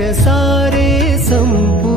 सारे संपूर्ण